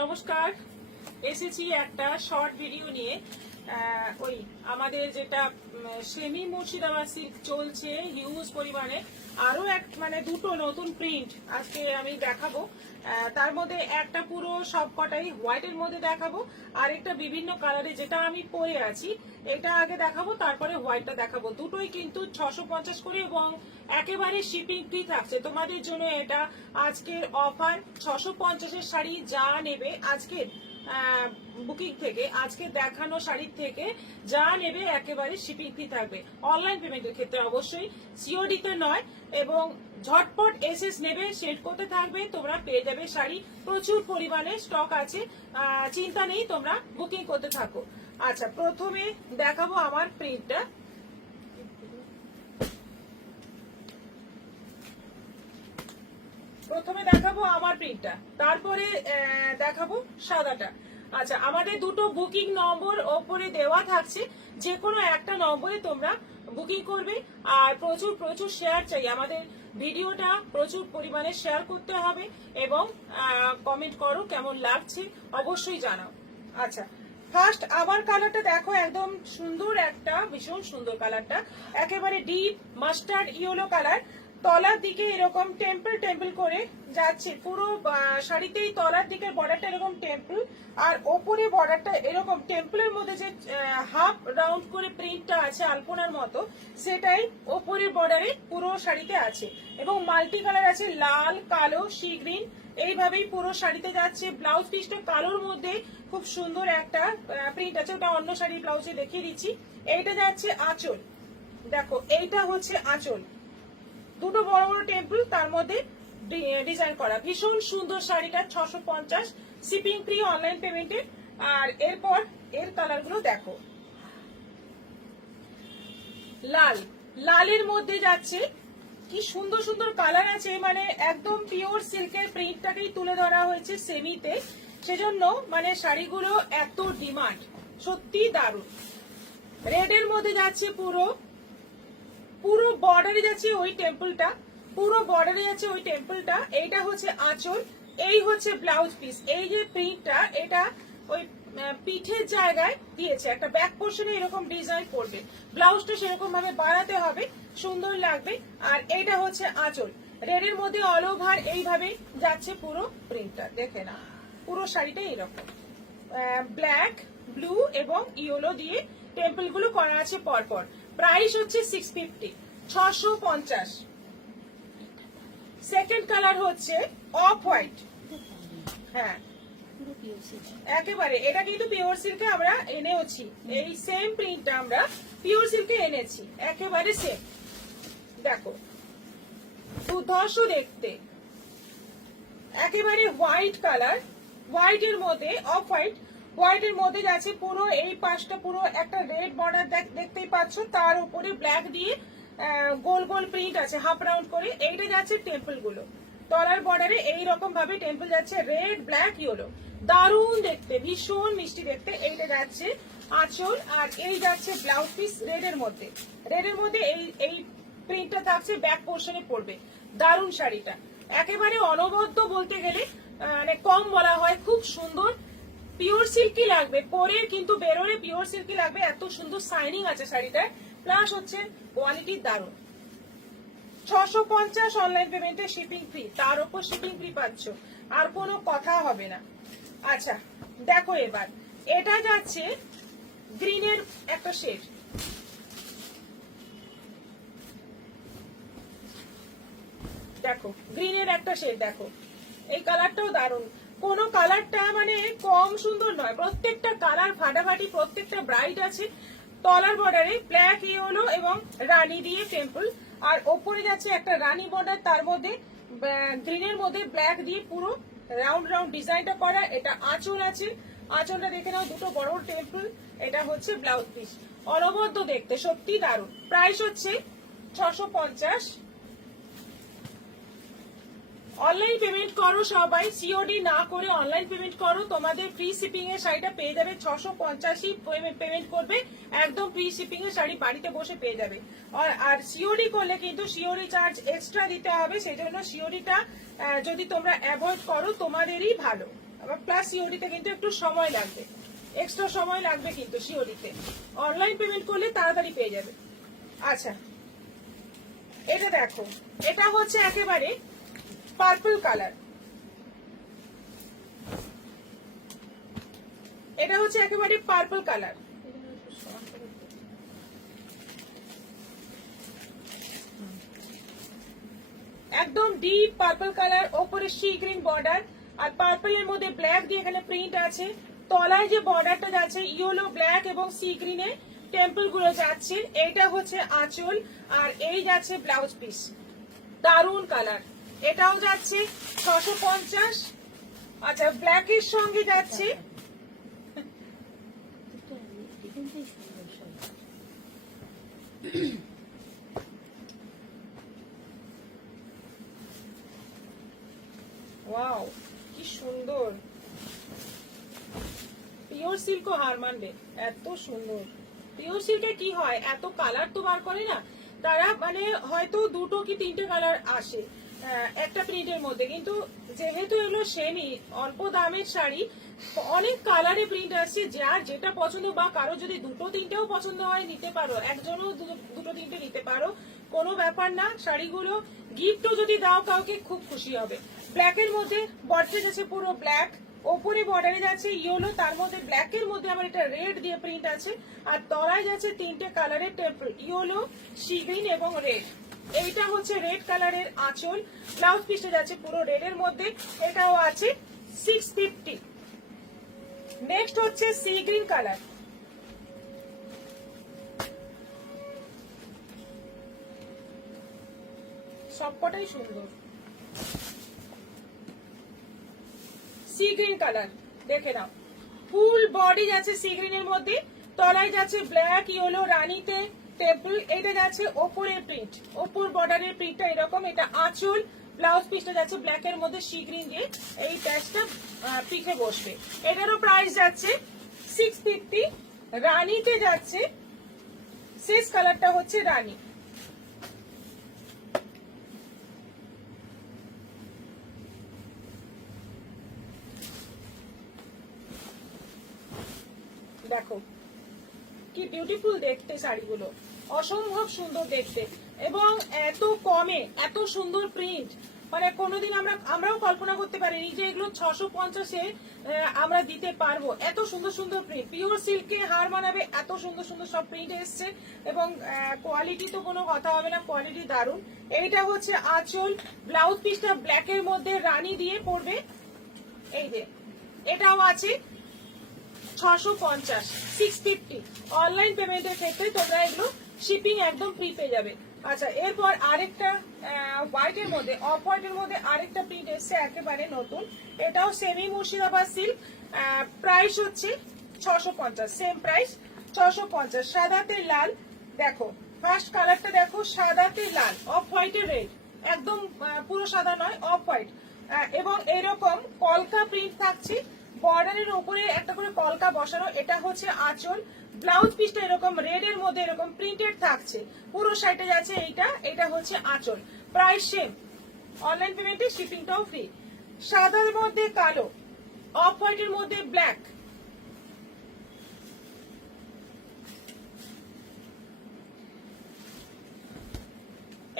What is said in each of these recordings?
নমস্কার, এসেছি একটা শর্ট ভিডিও নিয়ে। ওই আমাদের যেটা সেমি মুর্শিদাবাদ সিল্ক চলছে হিউজ পরিমাণে, আরো দুটো নতুন প্রিন্ট আজকে আমি দেখাবো। তার মধ্যে একটা পুরো সব কটাই হোয়াইটের মধ্যে দেখাবো, আর একটা বিভিন্ন কালারে যেটা আমি পরে আছি এটা আগে দেখাবো, তারপরে হোয়াইটটা দেখাবো। দুটোই কিন্তু 650 করে এবং একেবারে শিপিং ফ্রি থাকছে তোমাদের জন্য। এটা আজকের অফার, 650-এর শাড়ি যা নেবে আজকের বুকিং থেকে, আজকে দেখানো শাড়ির থেকে যা নেবে একেবারে শিপিং ফ্রি থাকবে। অনলাইন পেমেন্টের ক্ষেত্রে অবশ্যই, সিওডিতে নয়। এবং ঝটপট এসএস নেবে, সেট করতে থাকবে, তোমরা পেয়ে যাবে শাড়ি। প্রচুর পরিমাণে স্টক আছে, চিন্তা নেই, তোমরা বুকিং করতে থাকো। আচ্ছা, প্রথমে দেখাবো আমার প্রিন্টটা। তারপরে দেখাবো সাদাটা। আচ্ছা, আমাদের দুটো বুকিং নম্বর ওপরে দেওয়া থাকছে, যে কোনো একটা নম্বরে তোমরা বুকিং করবে। আর প্রচুর প্রচুর শেয়ার চাই, আমাদের ভিডিওটা প্রচুর পরিমাণে শেয়ার করতে হবে এবং কমেন্ট করো কেমন লাগছে, অবশ্যই জানাও। আচ্ছা, ফার্স্ট আবার কালারটা দেখো, একদম সুন্দর একটা, ভীষণ সুন্দর কালারটা, একেবারে ডিপ মাস্টার্ড ইয়েলো কালার। তলার দিকে এরকম টেম্পল টেম্পল করে যাচ্ছে, পুরো শাড়িতেই তলার দিকের বর্ডারটা এরকম টেম্পল, আর ওপরে বর্ডারটা এরকম টেম্পলের মধ্যে যে হাফ রাউন্ড করে প্রিন্টটা আছে আলপনার মতো, সেটাই ওপরের বর্ডারে পুরো শাড়িতে আছে। এবং মাল্টি কালার আছে, লাল, কালো, সি গ্রিন, এইভাবেই পুরো শাড়িতে যাচ্ছে। ব্লাউজ পিসটা কালোর মধ্যে খুব সুন্দর একটা প্রিন্ট আছে, ওটা অন্য শাড়ির ব্লাউজে দেখিয়ে দিচ্ছি। এইটা যাচ্ছে আঁচল, দেখো এইটা হচ্ছে আঁচল, দুটো বড় বড় টেম্পল, তার মধ্যে ডিজাইন করা। ভীষণ সুন্দর শাড়িটা, 650, শিপিং ফ্রি অনলাইন পেমেন্টে। আর এরপর এর কালার গুলো দেখো, লাল, লালের মধ্যে যাচ্ছে, কি সুন্দর সুন্দর কালার আছে, মানে একদম পিওর সিল্কের প্রিন্টটাকেই তুলে ধরা হয়েছে সেমিতে, সেজন্য মানে শাড়িগুলো এত ডিমান্ড, সত্যি দারুণ। রেডের মধ্যে যাচ্ছে, পুরো পুরো বর্ডারে যাচ্ছে ওই টেম্পলটা, পুরো বর্ডারে যাচ্ছে ওই টেম্পলটা। এইটা হচ্ছে আঁচল, এই হচ্ছে ব্লাউজ পিস। এই যে প্রিন্টটা, এটা ওই পিঠের জায়গায় দিয়েছে, একটা ব্যাক পোর্শনে এরকম ডিজাইন করবে, ব্লাউজটা সেরকম ভাবে বানাতে হবে, সুন্দর লাগবে। আর এইটা হচ্ছে আঁচল, রেডের মধ্যে অল ওভার এইভাবে যাচ্ছে পুরো প্রিন্টটা, দেখে না পুরো শাড়িটা এরকম ব্ল্যাক, ব্লু এবং ইয়েলো দিয়ে টেম্পল গুলো করা আছে পরপর। প্রাইস হচ্ছে 650, 650। সেকেন্ড কালার হচ্ছে অফ হোয়াইট, হ্যাঁ একেবারে, এটা কিন্তু পিওর সিল্কে আমরা এনেছি, এই সেম প্রিন্টটা আমরা পিওর সিল্কে এনেছি, একেবারে সেম। দেখো দুর্ধর্ষ দেখতে, একেবারে হোয়াইট কালার, হোয়াইটের মধ্যে অফ হোয়াইট, হোয়াইটের মধ্যে যাচ্ছে পুরো এই পাশটা পুরো একটা রেড বর্ডার দেখতেই পাচ্ছ, তার উপরে ব্ল্যাক দিয়ে গোল গোল প্রিন্ট আছে হাফ রাউন্ড করে। এইটা যাচ্ছে টেম্পল গুলো, তলার বর্ডারে এইরকম ভাবে টেম্পল যাচ্ছে, রেড, ব্ল্যাক, ইয়েলো, দারুণ দেখতে, ভীষণ মিষ্টি দেখতে। এইটা যাচ্ছে আঁচল, আর এই যাচ্ছে ব্লাউজ পিস রেডের মধ্যে, রেডের মধ্যে এই প্রিন্টটা থাকছে, ব্যাক পোর্শনে পড়বে। দারুণ শাড়িটা, একেবারে অনবদ্য বলতে গেলে মানে কম বলা হয়, খুব সুন্দর। পিওর সিল্কি লাগবে পরে, কিন্তু বেরোলে পিওর সিল্কি লাগবে, এত সুন্দর শাইনিং আছে শাড়িটায়, প্লাস হচ্ছে কোয়ালিটি দারুণ। 650 অনলাইন পেমেন্টে শিপিং ফ্রি, তার উপর শিপিং ফ্রি পাচ্ছ, আর কোনো কথা হবে না। আচ্ছা দেখো, এবার এটা যাচ্ছে গ্রিনের একটা শেড, দেখো গ্রিনের একটা শেড, দেখো এই কালারটাও দারুণ। কোন কালারটা মানে কম সুন্দর নয়, প্রত্যেকটা কালার ফাটাফাটি, প্রত্যেকটা ব্রাইট আছে। তলার বর্ডারে ব্ল্যাক, ইয়েলো এবং রানী দিয়ে টেম্পল, আর ওপরে যাচ্ছে একটা রানী বর্ডার, তার মধ্যে গ্রিনের মধ্যে ব্ল্যাক দিয়ে পুরো রাউন্ড রাউন্ড ডিজাইনটা করা। এটা আঁচল আছে, আঁচলটা দেখে নাও, দুটো বড় টেম্পল। এটা হচ্ছে ব্লাউজ পিস, অনবদ্য দেখতে, সত্যি দারুণ। প্রাইস হচ্ছে 650। অনলাইন পেমেন্ট করো সবাই, সিওডি না করে অনলাইন পেমেন্ট করো, তোমাদের ফ্রি শিপিং এর শাড়িটা পেয়ে যাবে। 650 পেমেন্ট করবে, একদম ফ্রি শিপিং এর শাড়ি বাড়িতে বসে পেয়ে যাবে। আর সিওডি করলে কিন্তু সিওডি চার্জ এক্সট্রা দিতে হবে, সেই জন্য সিওডিটা যদি তোমরা অ্যাভয়েড করো তোমাদেরই ভালো। আবার প্লাস সিওডিতে কিন্তু একটু সময় লাগবে, এক্সট্রা সময় লাগবে কিন্তু সিওডিতে। অনলাইন পেমেন্ট করলে তাড়াতাড়ি পেয়ে যাবে। আচ্ছা এটা দেখো, এটা হচ্ছে একেবারে পার্পল কালার, এটা হচ্ছে একেবারে পার্পল কালার। একদম ডিপ পার্পল কালার, ওপরে সি গ্রিন বর্ডার, আর পার্পলের মধ্যে ব্ল্যাক দিয়ে এখানে প্রিন্ট আছে। তলায় যে বর্ডারটা যাচ্ছে ইয়েলো ব্ল্যাক এবং সি গ্রিনে টেম্পল গুলো যাচ্ছে। এইটা হচ্ছে আঁচল, আর এই যাচ্ছে ব্লাউজ পিস। দারুন কালার, এটাও যাচ্ছে 650। আচ্ছা ব্ল্যাকের সঙ্গে যাচ্ছে ওয়াও কি সুন্দর, পিওর সিল্ক হার মানবে, এত সুন্দর। পিওর সিল্কে কি হয়, এত কালার তো বার করে না তারা, মানে হয়তো দুটো কি তিনটে কালার আসে একটা প্রিন্টের মধ্যে, কিন্তু যেহেতু এগুলো সেমি অল্প দামের শাড়ি, অনেক কালারে প্রিন্ট আসছে। যার যেটা পছন্দ, বা কারো যদি দুটো তিনটেও পছন্দ হয় নিতে পারো, একজনও দুটো তিনটে নিতে পারো, কোনো ব্যাপার না। শাড়িগুলো গিফটও যদি দাও কাউকে খুব খুশি হবে। ব্ল্যাকের মধ্যে বর্ডার যাচ্ছে পুরো ব্ল্যাক, ওপরে বর্ডারে যাচ্ছে ইয়েলো, তার মধ্যে ব্ল্যাকের মধ্যে আবার এটা রেড দিয়ে প্রিন্ট আছে, আর তলায় যাচ্ছে তিনটে কালারের টেম্পল, ইয়েলো, সি গ্রিন এবং রেড। এইটা হচ্ছে রেড কালারের আঁচল, ব্লাউজ পিসটা যাচ্ছে পুরো রেড এর মধ্যে, এটাও আছে 650। নেক্সট হচ্ছে সি গ্রিন কালার, সবকটাই সুন্দর। সি গ্রিন কালার দেখে নাও, ফুল বডি যাচ্ছে সি গ্রিনের মধ্যে, তলায় যাচ্ছে ব্ল্যাক ইয়েলো রানীতে টেম্পল, এটা যাচ্ছে ওপরের প্রিন্ট, ওপর বর্ডারের প্রিন্টটা এরকম, এটা আঁচল, ব্লাউজ পিসটা যাচ্ছে ব্ল্যাকের মধ্যে সি গ্রিন দিয়ে, এই প্যাচটা পিঠে বসবে। এটারও প্রাইস যাচ্ছে 650। রানীতে যাচ্ছে, শেষ কালারটা হচ্ছে রানী। দেখো কি বিউটিফুল দেখতে শাড়িগুলো, অসম্ভব সুন্দর দেখতে, এবং এত কমে এত সুন্দর প্রিন্ট, মানে কোনোদিন আমরাও কল্পনা করতে পারিনি যে এগুলো 650-এ আমরা দিতে পারবো। এত সুন্দর সুন্দর প্রিন্ট, পিওর সিল্কে হার মানাবে, এত সুন্দর সুন্দর সব প্রিন্ট এসছে, এবং কোয়ালিটি তো কোনো কথা হবে না, কোয়ালিটি দারুণ। এইটা হচ্ছে আঁচল, ব্লাউজ পিসটা ব্ল্যাকের মধ্যে রানী দিয়ে পড়বে, এই যে এটাও আছে 650, 650। অনলাইন পেমেন্টের ক্ষেত্রে তোমরা এগুলো শিপিং একদম ফ্রি পেয়ে যাবে। আচ্ছা এরপর আরেকটা হোয়াইটের মধ্যে, অফ হোয়াইটের মধ্যে আরেকটা প্রিন্ট এসছে একেবারে নতুন, এটাও সেমি মুর্শিদাবাদ সিল্ক, প্রাইস হচ্ছে 650, সেম প্রাইস 650। সাদাতে লাল, দেখো ফার্স্ট কালারটা দেখো, সাদাতে লাল, অফ হোয়াইটের রেড, একদম পুরো সাদা নয়, অফ হোয়াইট, এবং এরকম কলকা প্রিন্ট থাকছে, বর্ডারের উপরে একটা করে কলকা বসানো। এটা হচ্ছে আঁচল, ব্লাউজ পিসটা এরকম রেড এর মধ্যে এরকম প্রিন্টেড থাকছে, পুরো সাইডে যাচ্ছে এইটা, এটা হচ্ছে আঁচল, প্রাইস সেম, অনলাইন পেমেন্টে শিপিংটাও ফ্রি। সাদার মধ্যে কালো, অফ হোয়াইটের মধ্যে ব্ল্যাক,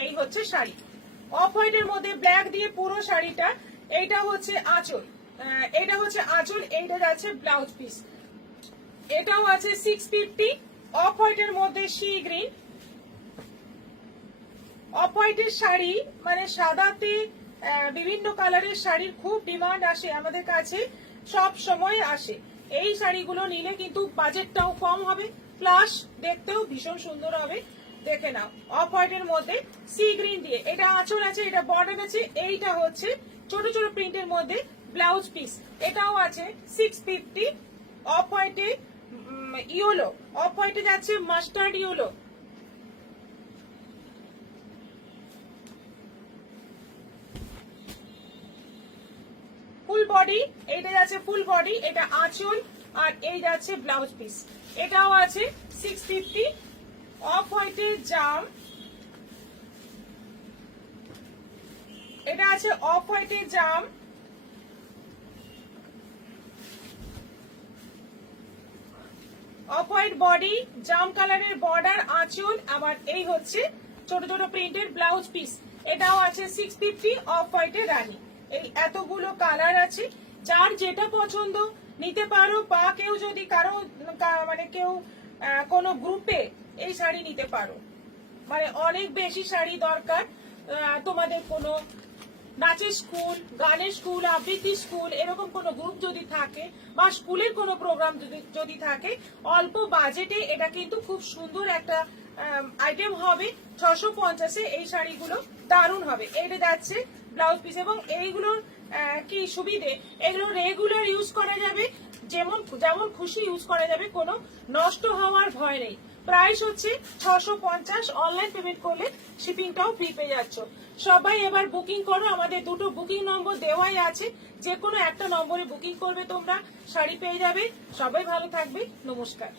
এই হচ্ছে শাড়ি, অফ হোয়াইটের মধ্যে ব্ল্যাক দিয়ে পুরো শাড়িটা, এইটা হচ্ছে আঁচল, এটা হচ্ছে আঁচল, এইটা যাচ্ছে ব্লাউজ পিস, এটাও আছে 650। অফ হোয়াইটের মধ্যে সি গ্রিন, অফ হোয়াইটের শাড়ি মানে সাদাতে বিভিন্ন কালারের শাড়ির খুব ডিমান্ড আসে আমাদের কাছে, সব সময় আসে। এই শাড়িগুলো নিলে কিন্তু বাজেটটাও কম হবে, প্লাস দেখতেও ভীষণ সুন্দর হবে। দেখে নাও, অফ হোয়াইটের মধ্যে সি গ্রিন দিয়ে, এটা আঁচল আছে, এটা বর্ডার আছে, এইটা হচ্ছে ছোট ছোট প্রিন্টের মধ্যে ব্লাউজ পিস, এটাও আছে 650। অফ হোয়াইটে ইয়েলো, অফ হোয়াইটে যাচ্ছে মাস্টার্ড ইয়েলো, ফুল বডি, এইটা যাচ্ছে ফুল বডি, এটা আঁচল, আর এই যাচ্ছে ব্লাউজ পিস, এটাও আছে 650। অফ হোয়াইটের জাম, এটা আছে অফ হোয়াইটের জাম, অফ হোয়াইট বডি, জাম কালারের বর্ডার, আঁচল, আবার এই হচ্ছে ছোট ছোট প্রিন্টেড ব্লাউজ পিস। এটাও আছে 650 অফ হোয়াইটের রানী। এই এতগুলো কালার আছে, যার যেটা পছন্দ নিতে পারো, বা কেউ যদি কারো মানে কেউ কোনো গ্রুপে এই শাড়ি নিতে পারো। মানে অনেক বেশি শাড়ি দরকার তোমাদের, কোনো নাচের স্কুল, গানের স্কুল, আবৃত্তি স্কুল, এরকম কোনো গ্রুপ যদি থাকে, বা স্কুলের কোনো প্রোগ্রাম যদি থাকে, অল্প বাজেটে এটা কিন্তু খুব সুন্দর একটা আইটেম হবে। 650-এ এই শাড়িগুলো দারুণ হবে। এটা যাচ্ছে ব্লাউজ পিস, এবং এইগুলোর কি সুবিধে, এগুলো রেগুলার ইউজ করা যাবে, যেমন যেমন খুশি ইউজ করা যাবে, কোনো নষ্ট হওয়ার ভয় নেই। প্রাইস হচ্ছে 650, অনলাইন পেমেন্ট করলে শিপিংটাও ফ্রি পেয়ে যাচ্ছ। সবাই এবার বুকিং করো, আমাদের দুটো বুকিং নম্বর দেওয়াই আছে, যে কোনো একটা নম্বরে বুকিং করবে তোমরা, শাড়ি পেয়ে যাবে। সবাই ভালো থাকবে, নমস্কার।